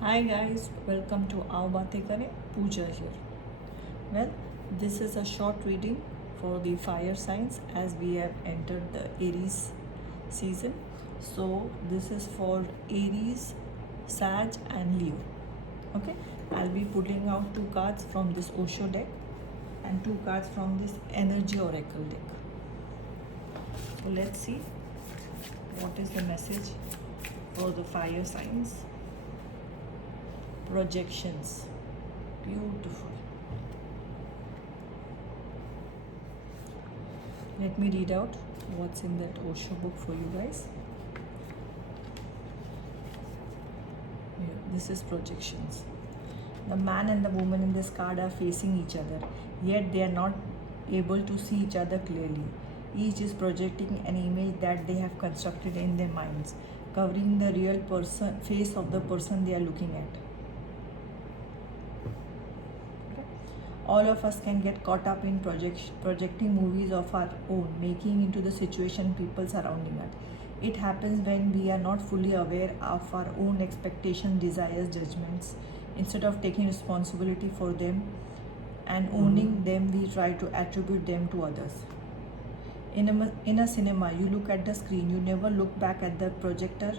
Hi guys, welcome to Aao Baatein Kare, Pooja here. Well, this is a short reading for the fire signs as we have entered the Aries season. So this is for Aries, Sag and Leo. Okay, I'll be pulling out two cards from this Osho deck and two cards from this Energy Oracle deck. So let's see what is the message for the fire signs. Projections. Beautiful. Let me read out what's in that Osho book for you guys. This is projections. The man and the woman in this card are facing each other, yet they are not able to see each other clearly. Each is projecting an image that they have constructed in their minds, covering the real face of the person they are looking at. All of us can get caught up in projecting movies of our own, making into the situation people surrounding us. It happens when we are not fully aware of our own expectations, desires, judgments. Instead of taking responsibility for them and owning them, we try to attribute them to others. In a cinema, you look at the screen, you never look back at the projector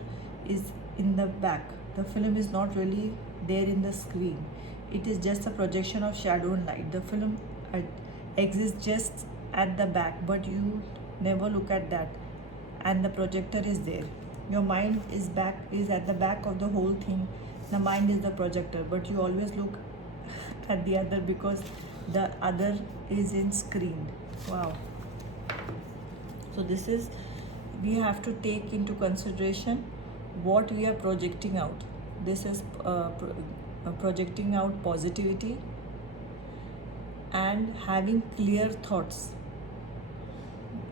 is in the back. The film is not really there in the screen. It is just a projection of shadow and light. The film exists just at the back, but you never look at that, and the projector is there. Your mind is at the back of the whole thing. The mind is the projector, but you always look at the other because the other is in screen. Wow. So this is, we have to take into consideration what we are projecting out. This is projecting out positivity and having clear thoughts.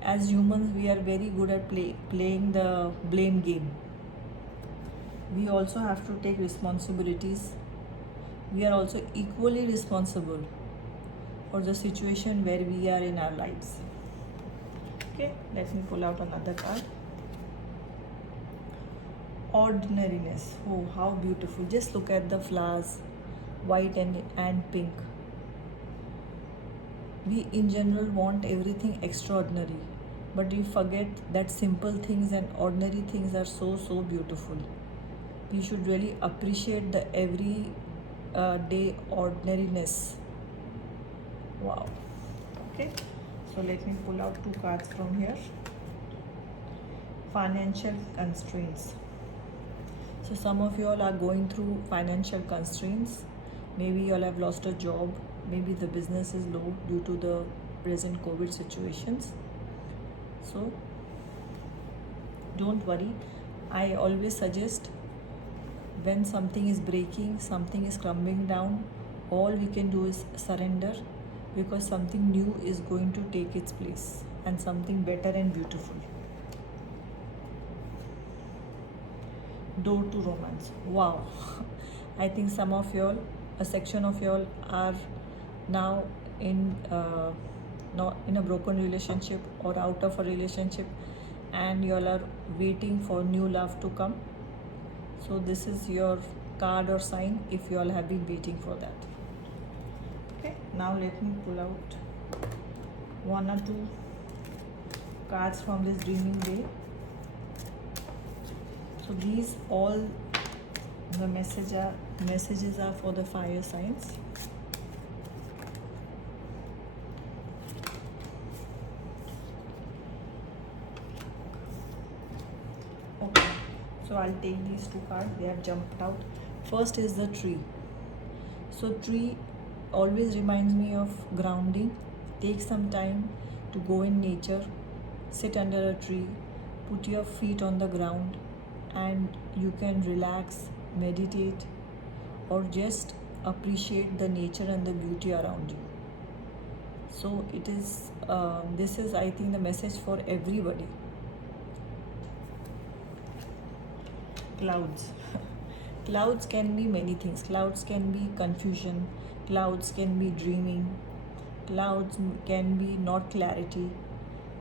As humans, we are very good at playing the blame game. We also have to take responsibilities. We are also equally responsible for the situation where we are in our lives. Okay, let me pull out another card. Ordinariness. Oh, how beautiful. Just look at the flowers, white and pink. We in general want everything extraordinary, but we forget that simple things and ordinary things are so beautiful. We should really appreciate the every day ordinariness. Wow. Okay, so let me pull out two cards from here. Financial constraints. So some of you all are going through financial constraints. Maybe you all have lost a job. Maybe the business is low due to the present COVID situations. So don't worry. I always suggest when something is breaking, something is crumbling down, all we can do is surrender, because something new is going to take its place and something better and beautiful. Door to romance. Wow. I think some of y'all, a section of y'all are now in not in a broken relationship or out of a relationship, and y'all are waiting for new love to come. So this is your card or sign if you all have been waiting for that. Okay, now let me pull out one or two cards from this dreaming day. So these all the messages are for the fire signs. Okay, so I'll take these two cards. They have jumped out. First is the tree. So tree always reminds me of grounding. Take some time to go in nature, sit under a tree, put your feet on the ground, and you can relax, meditate, or just appreciate the nature and the beauty around you. So it is this is, I think, the message for everybody. Clouds. Clouds can be many things. Clouds can be confusion, clouds can be dreaming, clouds can be not clarity,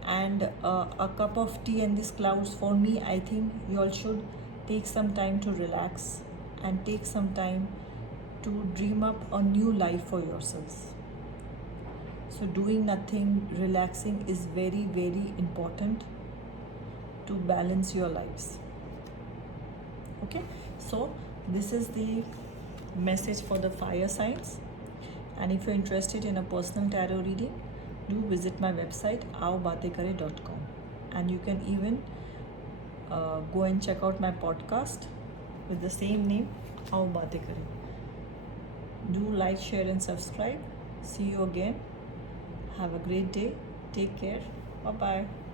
and a cup of tea and these clouds. For me, I think you all should take some time to relax, and take some time to dream up a new life for yourselves. So, doing nothing, relaxing is very, very important to balance your lives. Okay, so this is the message for the fire signs. And if you're interested in a personal tarot reading, do visit my website aobatekare.com, and you can even go and check out my podcast with the same name, Aao Baatein Kare. Do like, share, and subscribe. See you again. Have a great day. Take care. Bye bye.